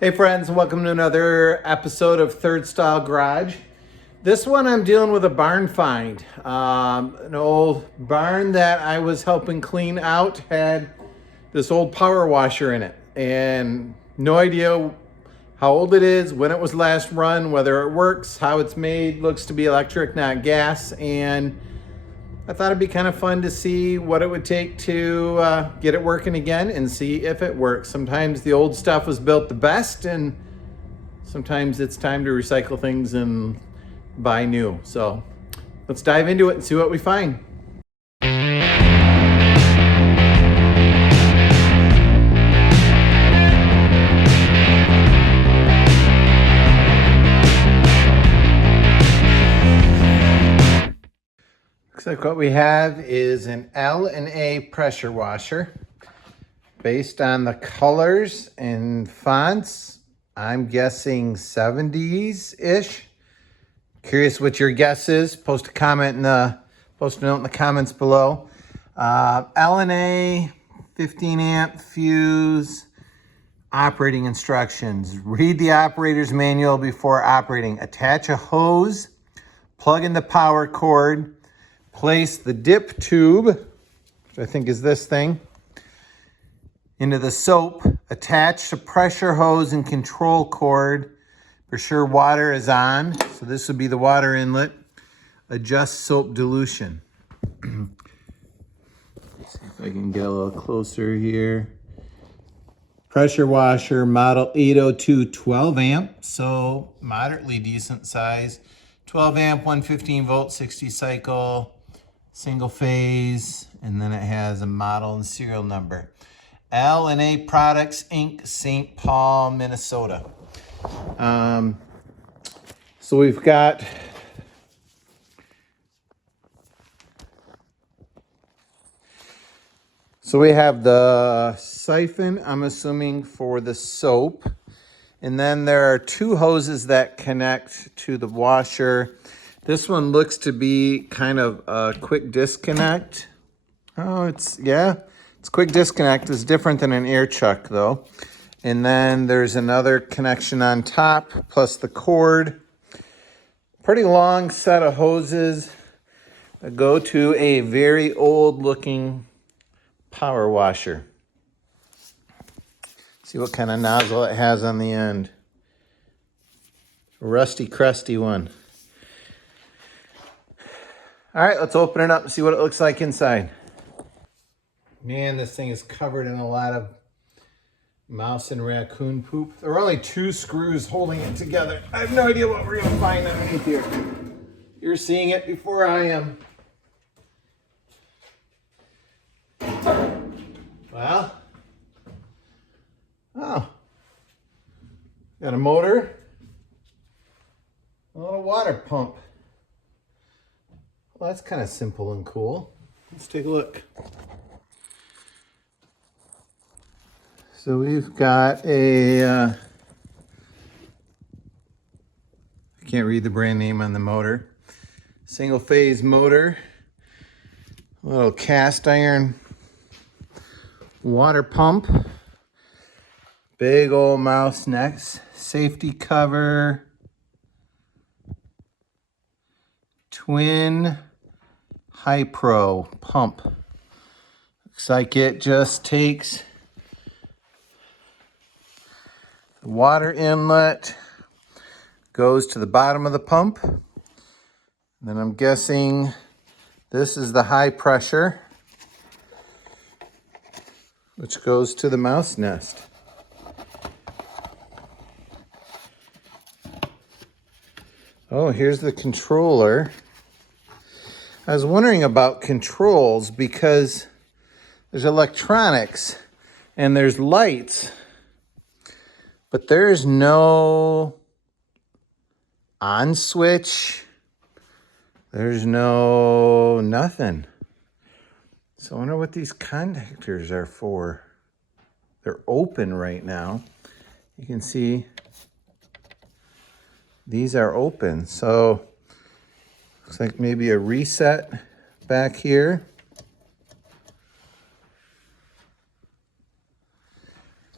Hey friends, welcome to another episode of Third Style Garage. This one I'm dealing with a barn find. An old barn that I was helping clean out had this old power washer in it, and no idea how old it is, when it was last run, whether it works, how it's made. Looks to be electric, not gas, and I thought it'd be kind of fun to see what it would take to get it working again and see if it works. Sometimes the old stuff was built the best, and sometimes it's time to recycle things and buy new. So let's dive into it and see what we find. Looks like what we have is an L&A pressure washer. Based on the colors and fonts, I'm guessing 70s-ish. Curious what your guess is. Post a note in the comments below. L&A, 15 amp fuse, operating instructions. Read the operator's manual before operating. Attach a hose, plug in the power cord, place the dip tube, which I think is this thing, into the soap, attach the pressure hose and control cord. For sure water is on, so this would be the water inlet. Adjust soap dilution. See if I can get a little closer here. Pressure washer, model 802, 12 amp, so moderately decent size. 12 amp, 115 volt, 60 cycle, single phase, and then it has a model and serial number. L&A Products, Inc., St. Paul, Minnesota. So we've got we have the siphon, I'm assuming, for the soap. And then there are two hoses that connect to the washer. This one looks to be kind of a quick disconnect. Oh, it's quick disconnect. It's different than an air chuck though. And then there's another connection on top, plus the cord. Pretty long set of hoses that go to a very old looking power washer. See what kind of nozzle it has on the end. Rusty, crusty one. All right, let's open it up and see what it looks like inside. Man, this thing is covered in a lot of mouse and raccoon poop. There are only two screws holding it together. I have no idea what we're gonna find underneath here. You're seeing it before I am. Well, got a motor, a little water pump. Well, that's kind of simple and cool. Let's take a look. So we've got I can't read the brand name on the motor. Single phase motor, a little cast iron water pump, big old mouse necks, safety cover, twin Hi-Pro pump. Looks like it just takes the water inlet, goes to the bottom of the pump. Then I'm guessing this is the high pressure, which goes to the mouse nest. Oh, here's the controller. I was wondering about controls because there's electronics and there's lights, but there's no on switch. There's no nothing. So I wonder what these connectors are for. They're open right now. You can see these are open. So looks like maybe a reset back here.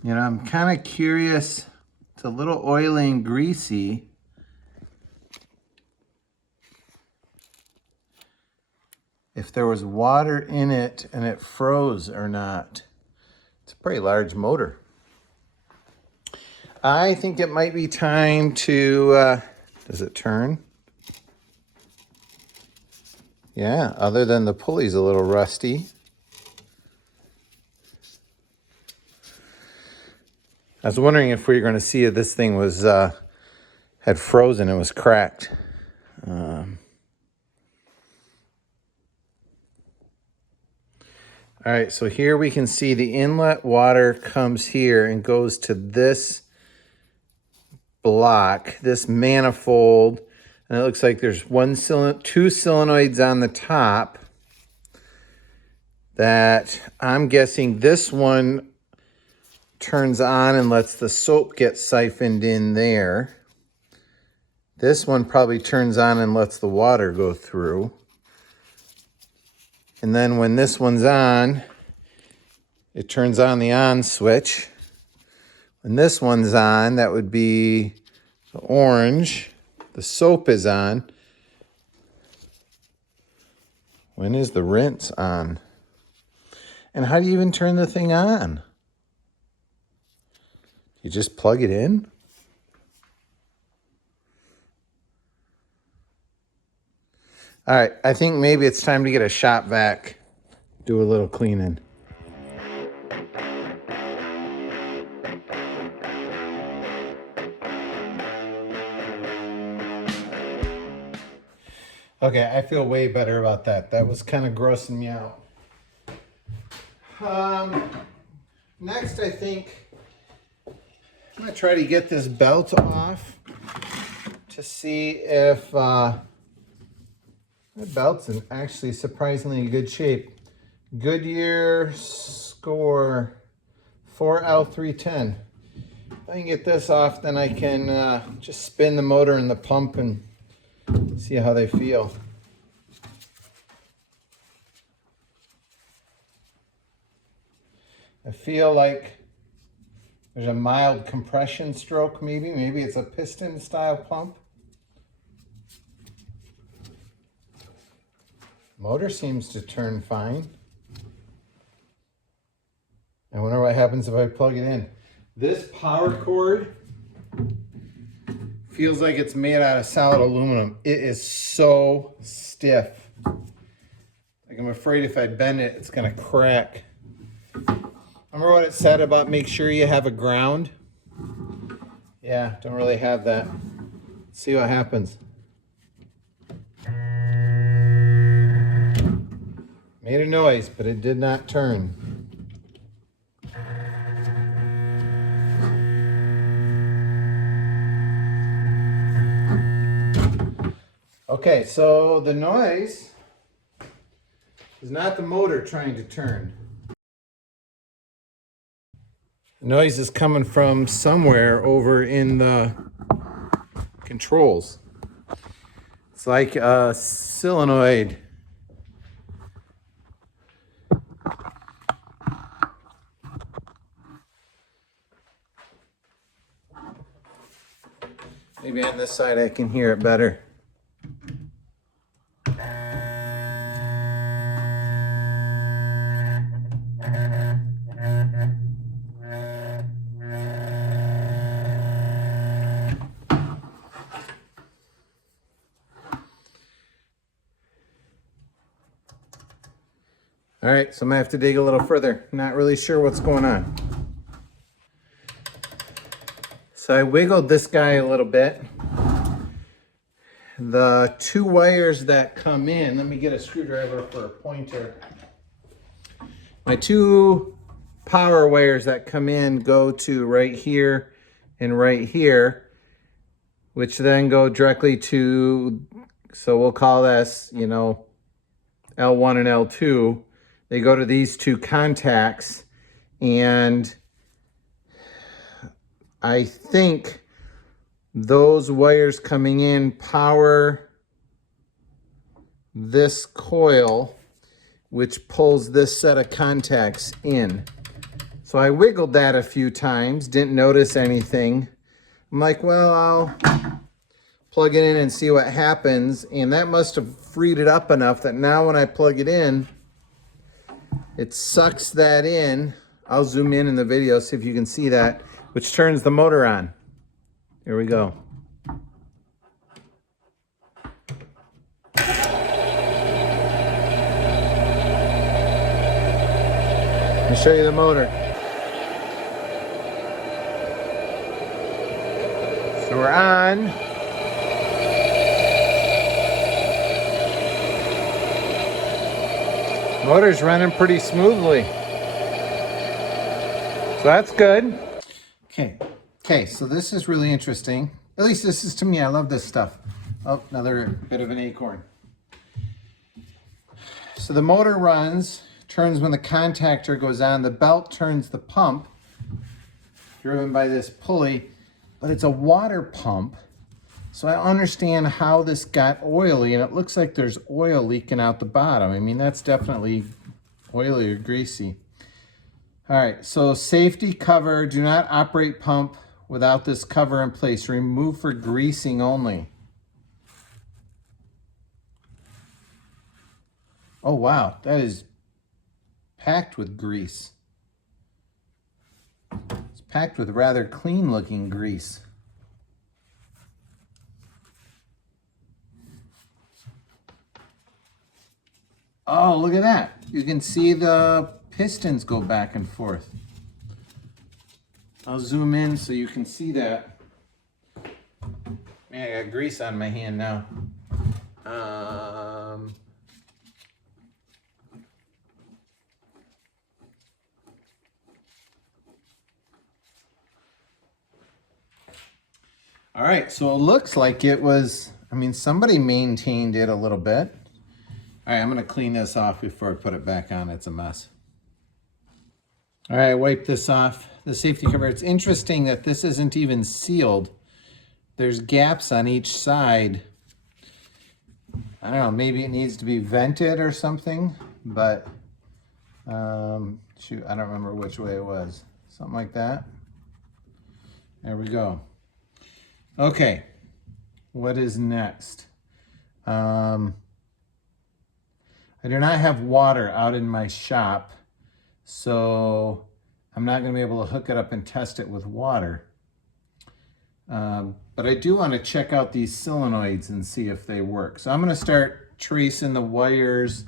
You know, I'm kind of curious It's a little oily and greasy. If there was water in it and it froze or not. It's a pretty large motor. I think it might be time to, does it turn? Yeah, other than the pulley's a little rusty. I was wondering if we were going to see if this thing was had frozen and was cracked. All right, so here we can see the inlet water comes here and goes to this block, this manifold, and it looks like there's two solenoids on the top that I'm guessing this one turns on and lets the soap get siphoned in there. This one probably turns on and lets the water go through. And then when this one's on, it turns on the on switch. When this one's on, that would be the orange. The soap is on. When is the rinse on? And how do you even turn the thing on? You just plug it in? All right, I think maybe it's time to get a shop vac, do a little cleaning. Okay, I feel way better about that. That was kind of grossing me out. Next, I think I'm gonna try to get this belt off to see if the belt's in actually surprisingly good shape. Goodyear Score 4L310. If I can get this off, then I can just spin the motor and the pump and see how they feel. I feel like there's a mild compression stroke maybe. Maybe it's a piston style pump. Motor seems to turn fine. I wonder what happens if I plug it in. This power cord feels like it's made out of solid aluminum. It is so stiff. Like I'm afraid if I bend it, it's gonna crack. Remember what it said about make sure you have a ground? Yeah, don't really have that. Let's see what happens. Made a noise, but it did not turn. Okay, so the noise is not the motor trying to turn. The noise is coming from somewhere over in the controls. It's like a solenoid. Maybe on this side I can hear it better. All right, so I'm gonna have to dig a little further. Not really sure what's going on. So I wiggled this guy a little bit. The two wires that come in, let me get a screwdriver for a pointer. My two power wires that come in go to right here and right here, which then go directly to, so we'll call this, you know, L1 and L2. They go to these two contacts, and I think those wires coming in power this coil, which pulls this set of contacts in. So I wiggled that a few times, didn't notice anything. I'm like, well, I'll plug it in and see what happens. And that must have freed it up enough that now when I plug it in, it sucks that in. I'll zoom in the video, see if you can see that, which turns the motor on. Here we go. Let me show you the motor. So we're on. Motor's running pretty smoothly. So that's good. Okay, so this is really interesting. At least this is to me, I love this stuff. Oh, another bit of an acorn. So the motor runs, turns when the contactor goes on, the belt turns the pump, driven by this pulley, but it's a water pump. So I understand how this got oily, and it looks like there's oil leaking out the bottom. I mean, that's definitely oily or greasy. All right, so safety cover, do not operate pump without this cover in place. Remove for greasing only. Oh wow, that is packed with grease. It's packed with rather clean looking grease. Oh, look at that. You can see the pistons go back and forth. I'll zoom in so you can see that. Man, I got grease on my hand now. All right, so it looks like it was, I mean, somebody maintained it a little bit. All right, I'm gonna clean this off before I put it back on. It's a mess. All right, wipe this off. The safety cover, it's interesting that this isn't even sealed. There's gaps on each side. I don't know, maybe it needs to be vented or something, but shoot, I don't remember which way it was. Something like that. There we go. Okay, what is next? I do not have water out in my shop, so I'm not going to be able to hook it up and test it with water. But I do want to check out these solenoids and see if they work. So I'm going to start tracing the wires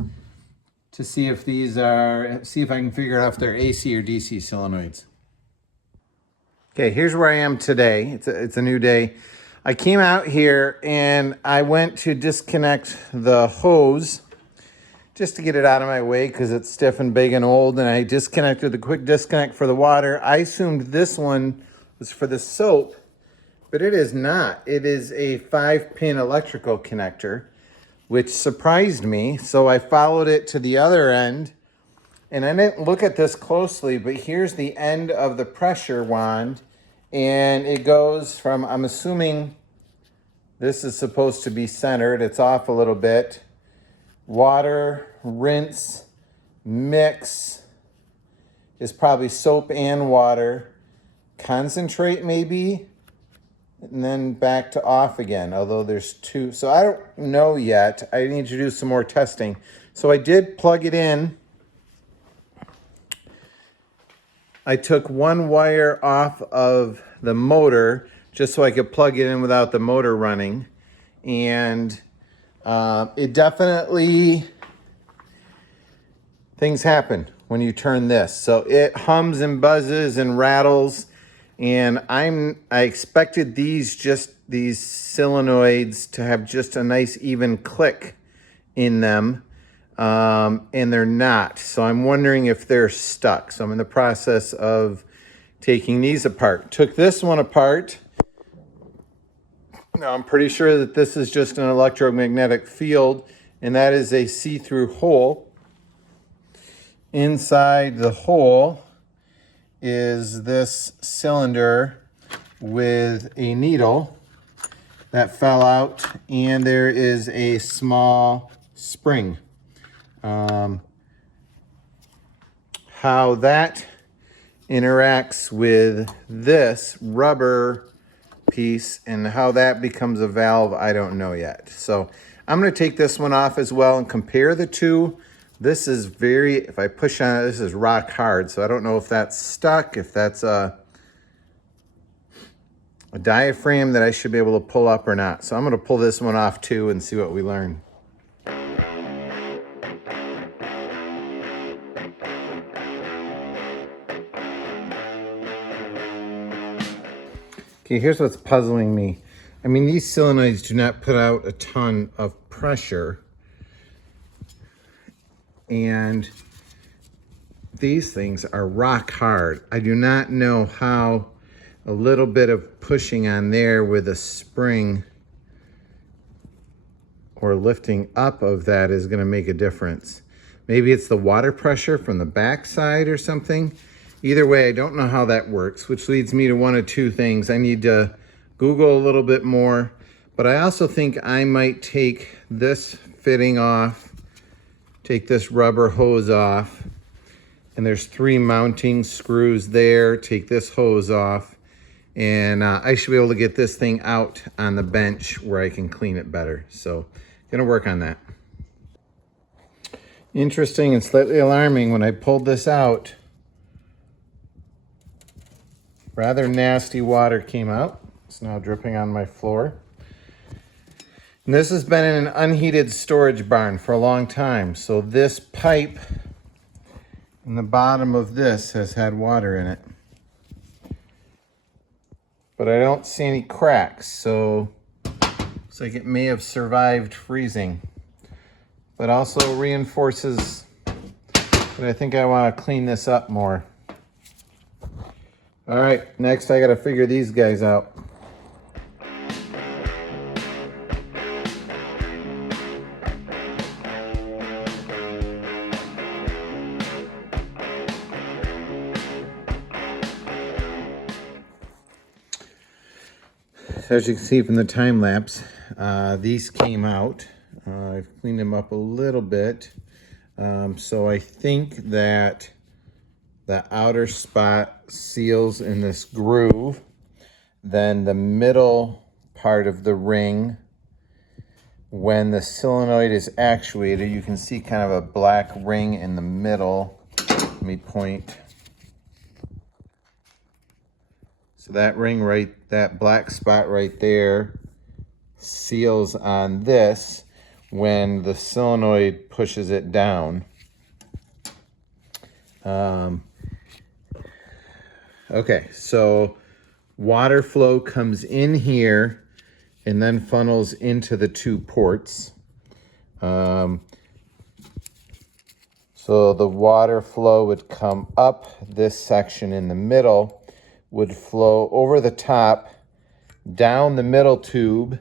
to see if these are, see if I can figure out if they're AC or DC solenoids. Okay, here's where I am today. It's a new day. I came out here and I went to disconnect the hose just to get it out of my way because it's stiff and big and old, and I disconnected the quick disconnect for the water. I assumed this one was for the soap, but it is not. It is a 5-pin electrical connector, which surprised me. So I followed it to the other end, and I didn't look at this closely, but here's the end of the pressure wand, and it goes from, I'm assuming this is supposed to be centered. It's off a little bit. Water, rinse, mix is probably soap and water. Concentrate maybe, and then back to off again, although there's two. So I don't know yet. I need to do some more testing. So I did plug it in. I took one wire off of the motor just so I could plug it in without the motor running. And it definitely, things happen when you turn this. So it hums and buzzes and rattles. And I expected these solenoids to have just a nice even click in them. And they're not. So I'm wondering if they're stuck. So I'm in the process of taking these apart. Took this one apart. Now I'm pretty sure that this is just an electromagnetic field, and that is a see-through hole. Inside the hole is this cylinder with a needle that fell out, and there is a small spring. How that interacts with this rubber piece, and how that becomes a valve, I don't know yet. So I'm going to take this one off as well and compare the two. This is very, if I push on it, this is rock hard. So I don't know if that's stuck, if that's a diaphragm that I should be able to pull up or not. So I'm going to pull this one off too and see what we learn. Okay, here's what's puzzling me. I mean, these solenoids do not put out a ton of pressure. And these things are rock hard. I do not know how a little bit of pushing on there with a spring or lifting up of that is going to make a difference. Maybe it's the water pressure from the backside or something. Either way, I don't know how that works, which leads me to one of two things. I need to Google a little bit more, but I also think I might take this fitting off, take this rubber hose off, and there's 3 mounting screws there. Take this hose off, and I should be able to get this thing out on the bench where I can clean it better. So, gonna work on that. Interesting and slightly alarming, when I pulled this out, rather nasty water came out. It's now dripping on my floor. And this has been in an unheated storage barn for a long time. So this pipe in the bottom of this has had water in it. But I don't see any cracks, so looks like it may have survived freezing. But also reinforces that I think I want to clean this up more. All right, next I got to figure these guys out. So as you can see from the time lapse, these came out. I've cleaned them up a little bit. So I think that the outer spot seals in this groove. Then the middle part of the ring, when the solenoid is actuated, you can see kind of a black ring in the middle. Let me point. So that ring right, that black spot right there seals on this when the solenoid pushes it down. Okay, so water flow comes in here and then funnels into the 2 ports. So the water flow would come up this section in the middle, would flow over the top, down the middle tube,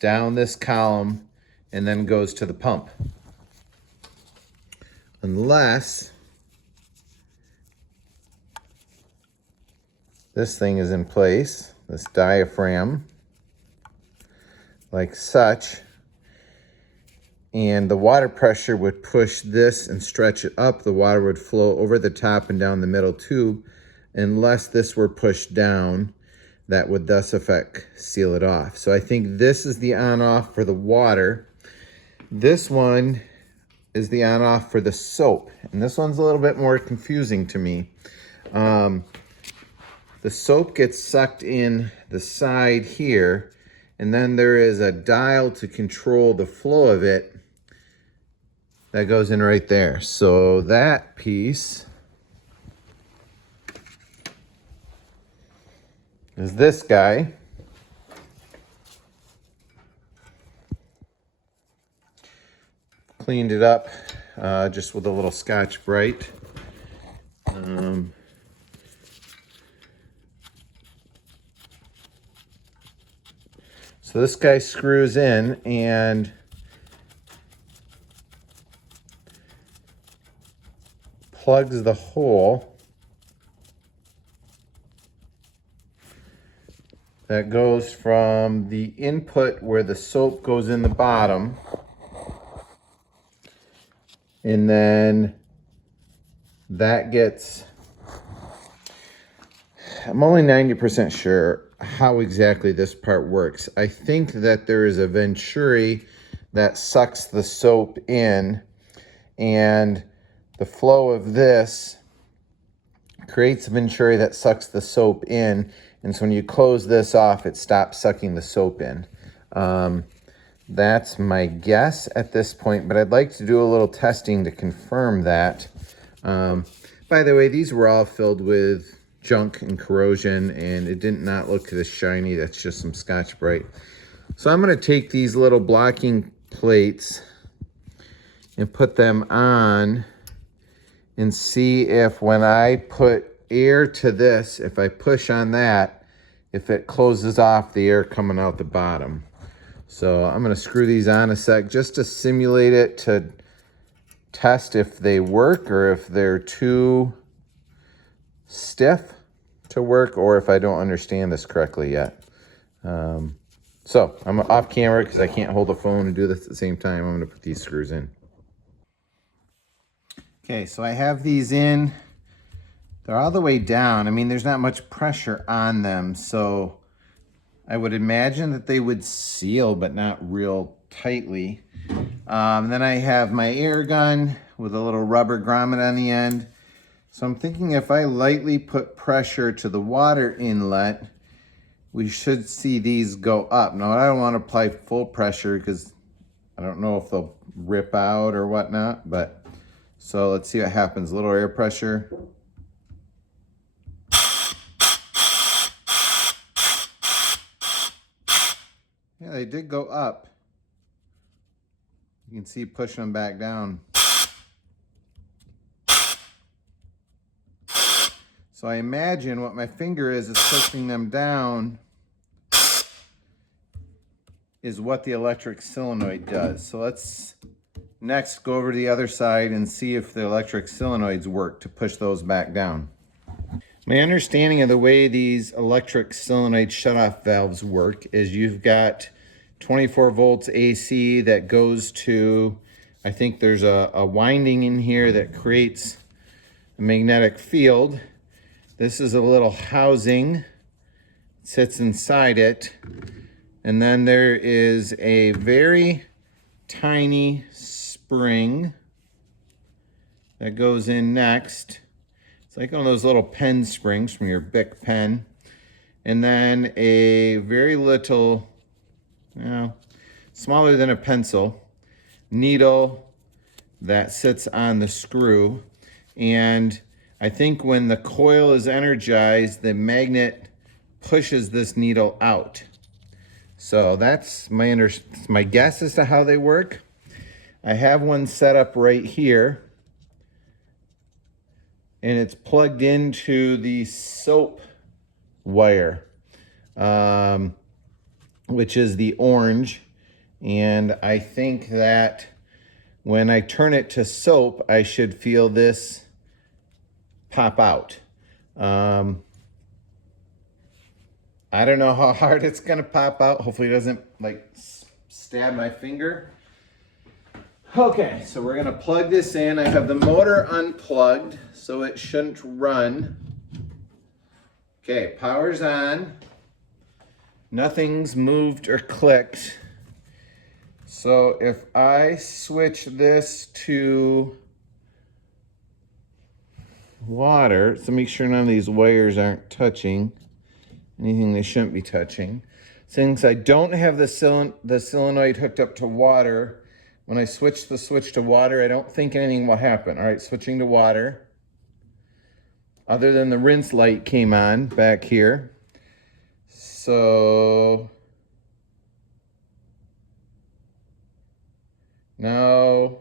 down this column, and then goes to the pump. Unless this thing is in place, this diaphragm, like such, and the water pressure would push this and stretch it up. The water would flow over the top and down the middle tube. Unless this were pushed down, that would thus seal it off. So I think this is the on-off for the water. This one is the on-off for the soap. And this one's a little bit more confusing to me. The soap gets sucked in the side here, and then there is a dial to control the flow of it that goes in right there. So that piece is this guy. Cleaned it up just with a little Scotch-Brite. So this guy screws in and plugs the hole that goes from the input where the soap goes in the bottom, and then that gets I'm only 90% sure how exactly this part works. I think that there is a venturi that sucks the soap in, and the flow of this creates a venturi that sucks the soap in, and so when you close this off, it stops sucking the soap in. That's my guess at this point, but I'd like to do a little testing to confirm that. By the way, these were all filled with junk and corrosion, and it did not look this shiny. That's just some Scotch-Brite. So I'm going to take these little blocking plates and put them on and see if when I put air to this, if I push on that, if it closes off the air coming out the bottom. So I'm going to screw these on a sec just to simulate it, to test if they work or if they're too stiff to work, or if I don't understand this correctly yet. So I'm off camera because I can't hold the phone and do this at the same time. I'm going to put these screws in. Okay, so I have these in. They're all the way down. I mean, there's not much pressure on them, so I would imagine that they would seal, but not real tightly. Then I have my air gun with a little rubber grommet on the end. So I'm thinking if I lightly put pressure to the water inlet, we should see these go up. Now, I don't want to apply full pressure because I don't know if they'll rip out or whatnot, but so let's see what happens. A little air pressure. Yeah, they did go up. You can see pushing them back down. So I imagine what my finger is pushing them down is what the electric solenoid does. So let's next go over to the other side and see if the electric solenoids work to push those back down. My understanding of the way these electric solenoid shutoff valves work is you've got 24 volts AC that goes to, I think there's a winding in here that creates a magnetic field. This is a little housing, sits inside it. And then there is a very tiny spring that goes in next. It's like one of those little pen springs from your Bic pen. And then a very little, smaller than a pencil, needle that sits on the screw. And I think when the coil is energized, the magnet pushes this needle out. So that's my guess as to how they work. I have one set up right here, and it's plugged into the soap wire, which is the orange. And I think that when I turn it to soap, I should feel this pop out. I don't know how hard it's gonna pop out. Hopefully it doesn't like stab my finger. Okay, so we're gonna plug this in. I have the motor unplugged, so it shouldn't run. Okay, power's on. Nothing's moved or clicked. So if I switch this to water, so make sure none of these wires aren't touching anything they shouldn't be touching. Since I don't have the solenoid hooked up to water, when I switch the switch to water, I don't think anything will happen. All right, switching to water. Other than the rinse light came on back here. So now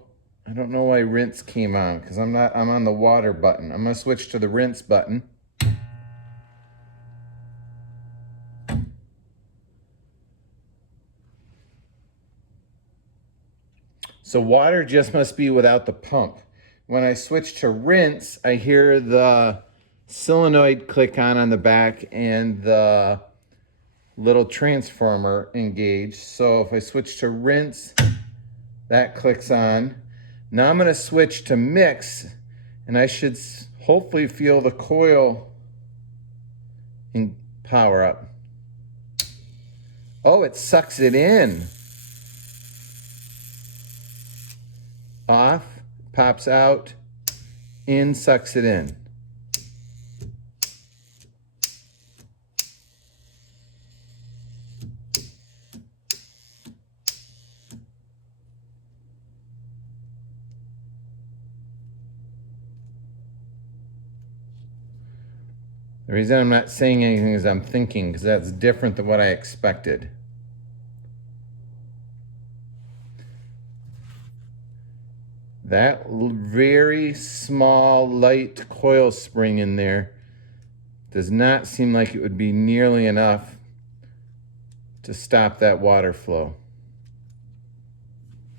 I don't know why rinse came on because I'm on the water button. I'm gonna switch to the rinse button. So water just must be without the pump. When I switch to rinse, I hear the solenoid click on the back and the little transformer engage. So if I switch to rinse, that clicks on. Now I'm going to switch to mix, and I should hopefully feel the coil and power up. Oh, it sucks it in. Off, pops out, in, sucks it in. The reason I'm not saying anything is I'm thinking, because that's different than what I expected. That very small, light coil spring in there does not seem like it would be nearly enough to stop that water flow.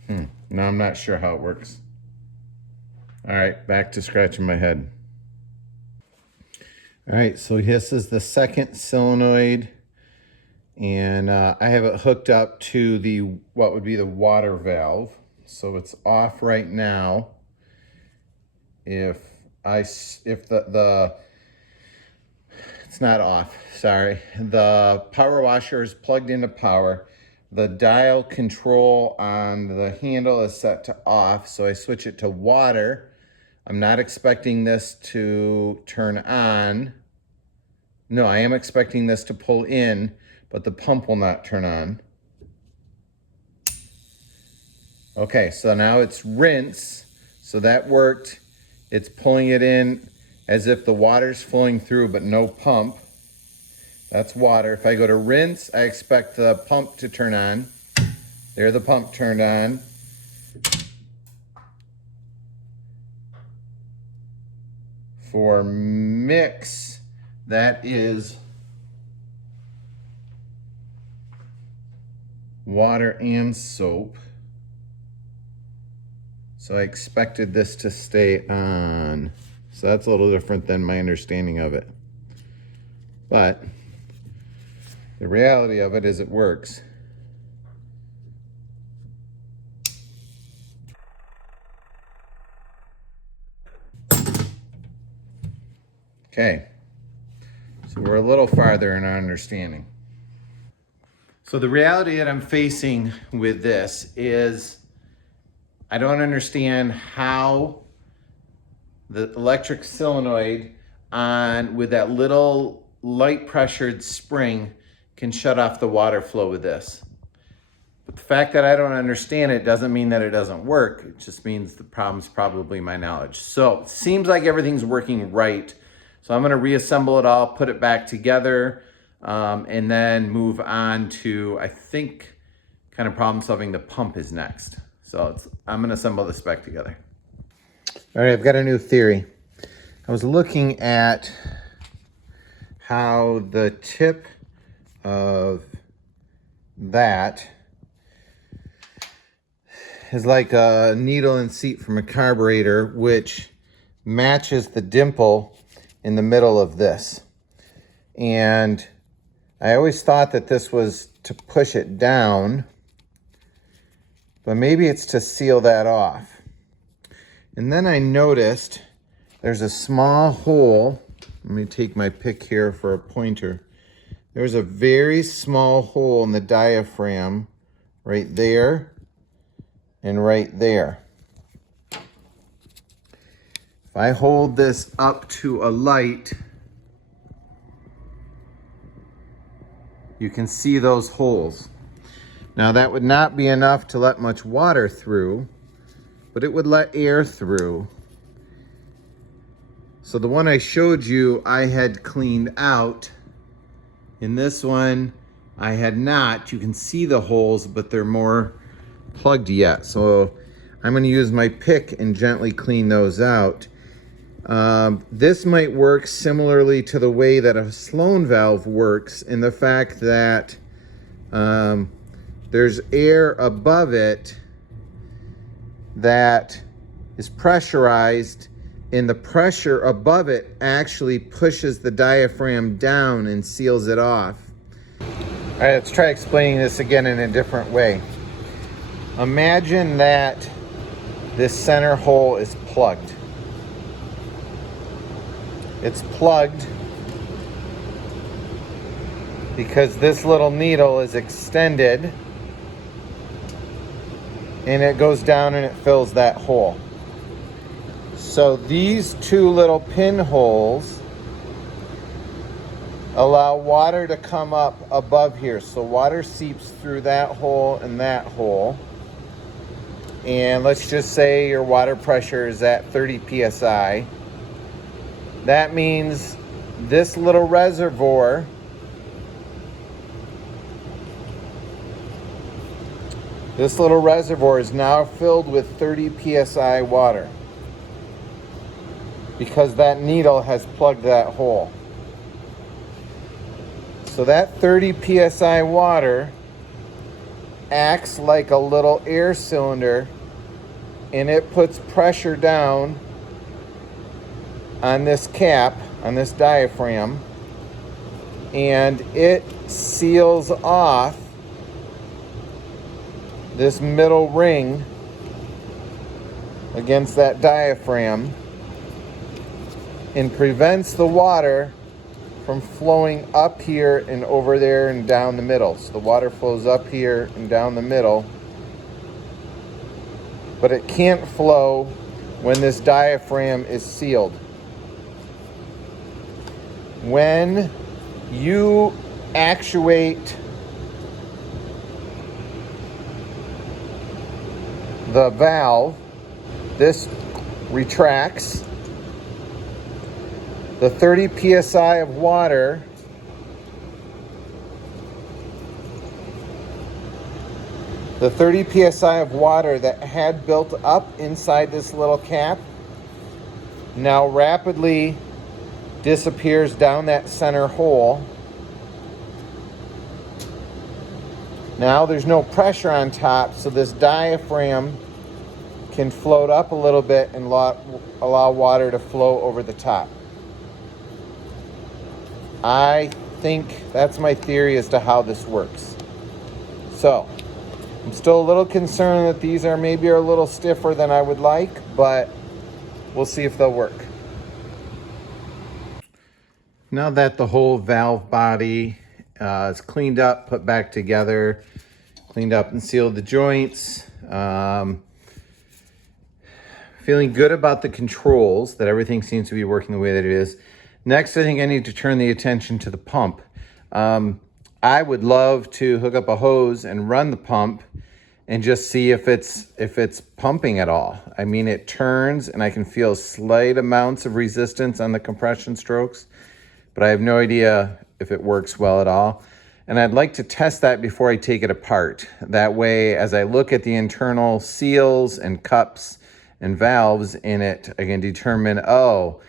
Now I'm not sure how it works. All right, back to scratching my head. All right, so this is the second solenoid, and I have it hooked up to the what would be the water valve. So it's off right now. If the it's not off, sorry. The power washer is plugged into power. The dial control on the handle is set to off, so I switch it to water. I'm not expecting this to turn on. No, I am expecting this to pull in, but the pump will not turn on. Okay, so now it's rinse, so that worked. It's pulling it in as if the water's flowing through, but no pump. That's water. If I go to rinse, I expect the pump to turn on. There, the pump turned on. For mix, that is water and soap. So I expected this to stay on. So that's a little different than my understanding of it. But the reality of it is it works. Okay, so we're a little farther in our understanding. So the reality that I'm facing with this is I don't understand how the electric solenoid on with that little light pressured spring can shut off the water flow with this. But the fact that I don't understand it doesn't mean that it doesn't work. It just means the problem's probably my knowledge. So it seems like everything's working right. So I'm gonna reassemble it all, put it back together, and then move on to, I think, kind of problem solving the pump is next. So I'm gonna assemble this back together. All right, I've got a new theory. I was looking at how the tip of that is like a needle and seat from a carburetor, which matches the dimple in the middle of this. And I always thought that this was to push it down, but maybe it's to seal that off. And then I noticed there's a small hole. Let me take my pick here for a pointer. There's a very small hole in the diaphragm right there and right there. If I hold this up to a light, you can see those holes. Now that would not be enough to let much water through, but it would let air through. So the one I showed you, I had cleaned out. In this one, I had not. You can see the holes, but they're more plugged yet. So I'm gonna use my pick and gently clean those out. This might work similarly to the way that a Sloan valve works, in the fact that there's air above it that is pressurized, and the pressure above it actually pushes the diaphragm down and seals it off. All right, let's try explaining this again in a different way. Imagine that this center hole is plugged. It's plugged because this little needle is extended and it goes down and it fills that hole. So these two little pinholes allow water to come up above here. So water seeps through that hole and that hole. And let's just say your water pressure is at 30 psi. That means this little reservoir is now filled with 30 psi water because that needle has plugged that hole. So that 30 psi water acts like a little air cylinder, and it puts pressure down on this cap, on this diaphragm, and it seals off this middle ring against that diaphragm and prevents the water from flowing up here and over there and down the middle. So the water flows up here and down the middle, but it can't flow when this diaphragm is sealed. When you actuate the valve, this retracts. The 30 psi of water that had built up inside this little cap now rapidly disappears down that center hole. Now there's no pressure on top, so this diaphragm can float up a little bit and allow water to flow over the top. I think that's my theory as to how this works. So, I'm still a little concerned that these are maybe a little stiffer than I would like, but we'll see if they'll work. Now that the whole valve body is cleaned up, put back together, cleaned up and sealed the joints, feeling good about the controls, that everything seems to be working the way that it is. Next, I think I need to turn the attention to the pump. I would love to hook up a hose and run the pump and just see if it's pumping at all. I mean, it turns and I can feel slight amounts of resistance on the compression strokes, but I have no idea if it works well at all. And I'd like to test that before I take it apart. That way, as I look at the internal seals and cups and valves in it, I can determine, oh,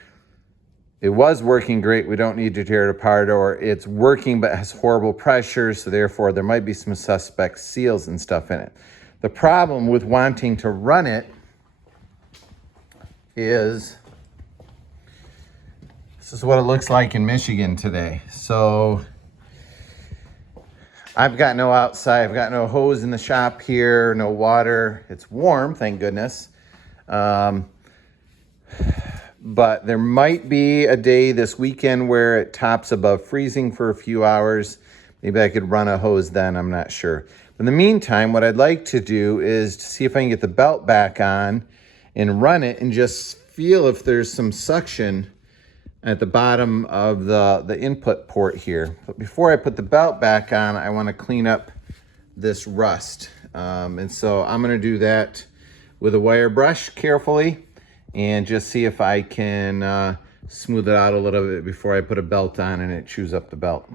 it was working great, we don't need to tear it apart, or it's working but has horrible pressure, so therefore there might be some suspect seals and stuff in it. The problem with wanting to run it is, this is what it looks like in Michigan today. So I've got no outside, I've got no hose in the shop here, no water. It's warm, thank goodness. But there might be a day this weekend where it tops above freezing for a few hours. Maybe I could run a hose then, I'm not sure. In the meantime, what I'd like to do is to see if I can get the belt back on and run it and just feel if there's some suction at the bottom of the input port here. But before I put the belt back on, I want to clean up this rust. And so I'm going to do that with a wire brush carefully and just see if I can smooth it out a little bit before I put a belt on and it chews up the belt.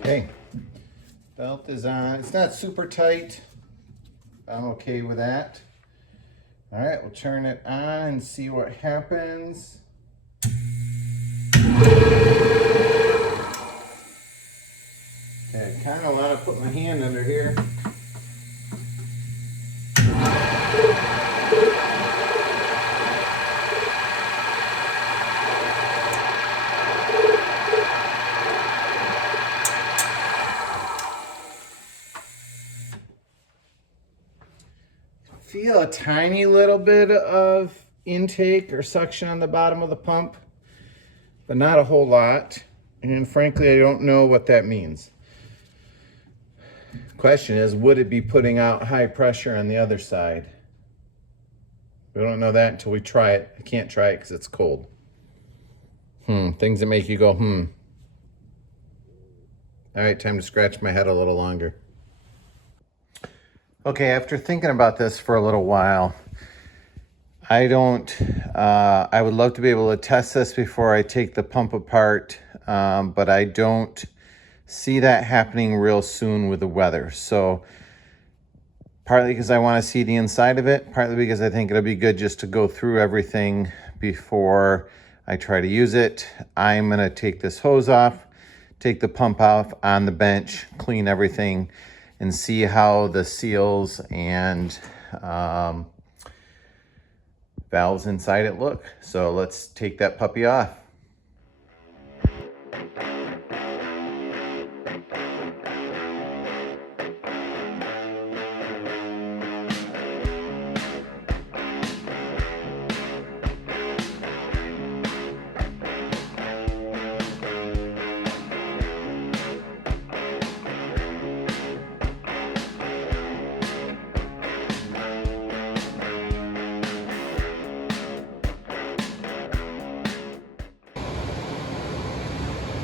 Okay, belt is on. It's not super tight. I'm okay with that. All right, we'll turn it on and see what happens. feel a tiny little bit of intake or suction on the bottom of the pump, but not a whole lot. And frankly, I don't know what that means. Question is, would it be putting out high pressure on the other side? We don't know that until we try it. I can't try it because it's cold. Things that make you go, All right, time to scratch my head a little longer. Okay, after thinking about this for a little while, I would love to be able to test this before I take the pump apart, but I don't see that happening real soon with the weather. So partly because I want to see the inside of it, partly because I think it'll be good just to go through everything before I try to use it. I'm going to take this hose off, take the pump off on the bench, clean everything, and see how the seals and valves inside it look. So let's take that puppy off.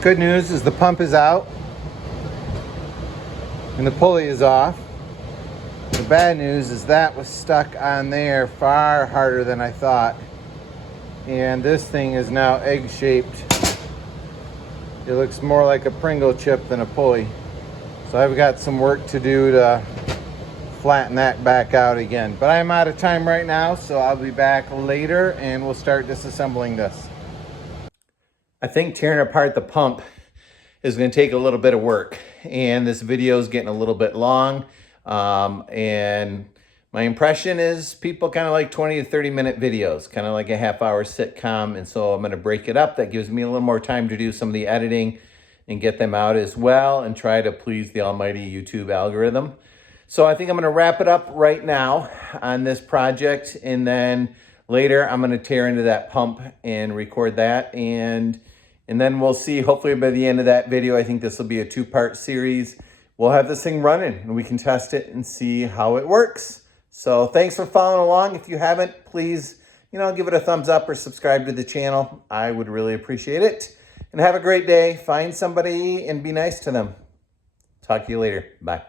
Good news is the pump is out and the pulley is off. The bad news is that was stuck on there far harder than I thought. And this thing is now egg-shaped. It looks more like a Pringle chip than a pulley. So I've got some work to do to flatten that back out again. But I'm out of time right now, so I'll be back later and we'll start disassembling this. I think tearing apart the pump is going to take a little bit of work, and this video is getting a little bit long. And my impression is people kind of like 20 to 30 minute videos, kind of like a half-hour sitcom. And so I'm going to break it up. That gives me a little more time to do some of the editing and get them out as well and try to please the almighty YouTube algorithm. So I think I'm going to wrap it up right now on this project, and then later I'm going to tear into that pump and record that, and then we'll see. Hopefully by the end of that video, I think this will be a 2-part series. We'll have this thing running and we can test it and see how it works. So thanks for following along. If you haven't, please, give it a thumbs up or subscribe to the channel. I would really appreciate it. And have a great day. Find somebody and be nice to them. Talk to you later. Bye.